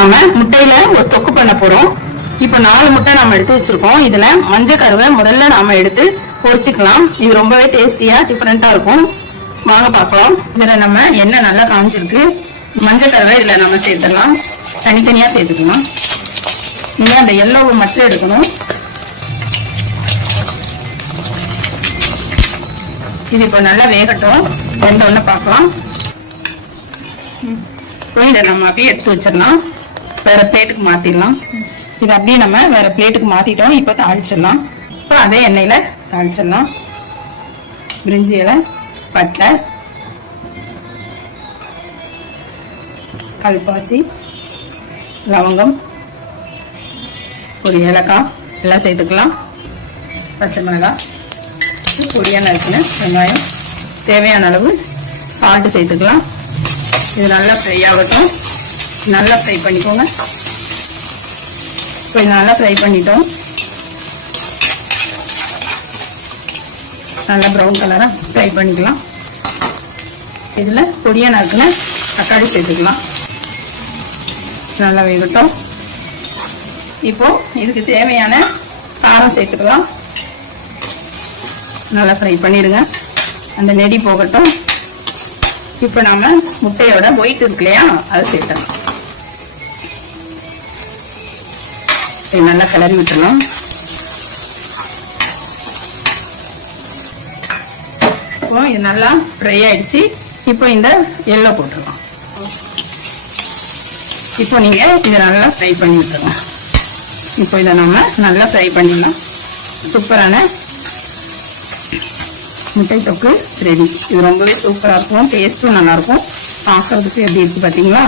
நாம முட்டையில ஒரு தொக்கு பண்ண போறோம். இப்ப 4 முட்டை நாம எடுத்து வச்சிருக்கோம். இதுல மஞ்சள் கருவை முதல்ல நாம எடுத்து பொரிச்சுக்கலாம். இது ரொம்பவே டேஸ்டியா டிஃபரெண்டா இருக்கும். வாங்க பார்க்கலாம். இதுல நம்ம எண்ணெய் நல்லா காஞ்சிருக்கு. மஞ்சள் கருவை இதுல நம்ம சேர்த்துக்கலாம். தனித்தனியா சேர்த்துக்கலாம். நீங்க அந்த எல்லோவை மட்டும் எடுக்கணும். இது இப்ப நல்லா வேகட்டும். வெந்தோன்னு பார்க்கலாம். இதை நம்ம அப்படியே எடுத்து வச்சிடலாம். வேற பிளேட்டுக்கு மாத்திடலாம். இது அப்படியே நம்ம வேற பிளேட்டுக்கு மாத்திட்டோம். இப்போ தாளிச்சிடலாம். இப்போ அதே எண்ணெயில தாளிச்சிடலாம். பிரிஞ்சி இலை, பட்டை, கல்பாசி, லவங்கம், ஒரு ஏலக்காய் எல்லாம் சேர்த்துக்கலாம். பச்சை மிளகாய், பொடியாக நறுக்கின வெங்காயம், தேவையான அளவு சால்ட்டு சேர்த்துக்கலாம். இது நல்லா ஃப்ரை ஆகட்டும். நல்லா ஃப்ரை பண்ணிக்கோங்க. இப்போ இது நல்லா ஃப்ரை பண்ணிட்டோம். நல்லா ப்ரௌன் கலராக ஃப்ரை பண்ணிக்கலாம். இதில் பொடியாக நறுக்கின தக்காளி சேர்த்துக்கலாம். நல்லா வேகட்டும். இப்போ இதுக்கு தேவையான காரம் சேர்த்துக்கலாம். நல்லா ஃப்ரை பண்ணிடுங்க. அந்த நெடி போகட்டும். இப்போ நாம முட்டையோட ஒயிட் இருக்கு இல்லையா, அதை சேர்த்தலாம். நல்லா கிளறி விட்டுலாம். இப்போ இது நல்லா ஃப்ரை ஆயிடுச்சு. இப்போ இந்த எல்லோ போட்டுடலாம். இப்போ நீங்க இதை நல்லா ஃப்ரை பண்ணி விட்டுருங்க. இப்போ இதை நம்ம நல்லா ஃப்ரை பண்ணிடலாம். சூப்பரான முட்டை தொக்கு ரெடி. இது ரொம்பவே சூப்பரா இருக்கும். டேஸ்டும் நல்லா இருக்கும். பார்க்கறதுக்கு எப்படி இருக்கு பாத்தீங்களா?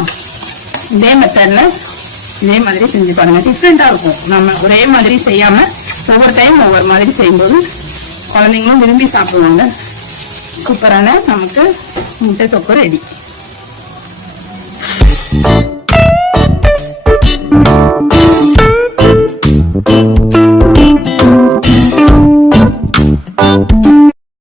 இதே மெத்தட்ல இதே மாதிரி செஞ்சு பாருங்க. டிஃப்ரெண்டா இருக்கும். நம்ம ஒரே மாதிரி செய்யாம ஒவ்வொரு டைம் ஒவ்வொரு மாதிரி செய்யும்போது குழந்தைங்களும் விரும்பி சாப்பிடுவாங்க. சூப்பரான நமக்கு முட்டை தொக்கு ரெடி.